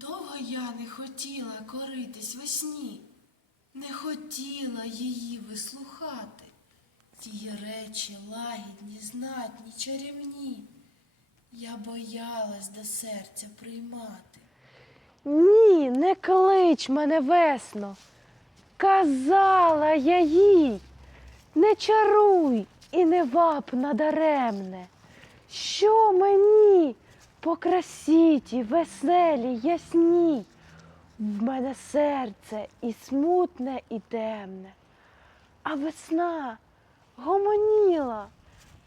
Довго я не хотіла коритись весні, не хотіла її вислухати. Ті речі лагідні, знатні, чарівні. Я боялась до серця приймати. Ні, не клич мене весно. Казала я їй, не чаруй і не вап надаремне. Що мені по красіті, веселій, ясній? В мене серце і смутне, і темне. А весна гомоніла,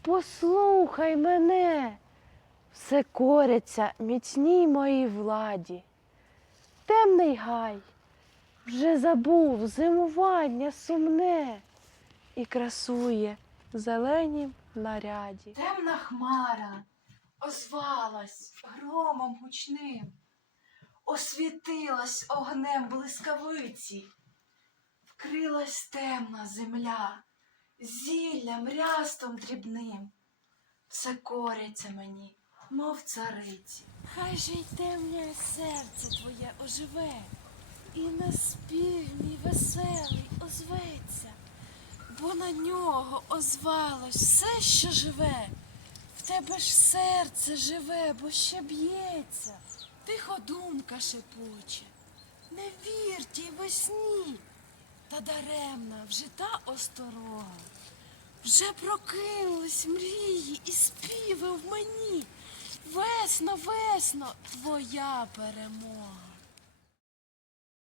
послухай мене, все коряться міцній моїй владі. Темний гай вже забув зимування сумне і красує в зеленім наряді. Темна хмара озвалась громом гучним, освітилась огнем блискавиці, вкрилась темна земля, зіллям рястом дрібним. Все коряться мені, мов цариці. Хай же й темне серце твоє оживе, і на спів веселий озветься бо на нього озвалось все, що живе. Тебе ж серце живе, бо ще б'ється. Тихо думка шепоче. Не вір тій весні, та даремна вже та осторога. Вже прокинулись мрії і співи в мені. Весно, весно, твоя перемога.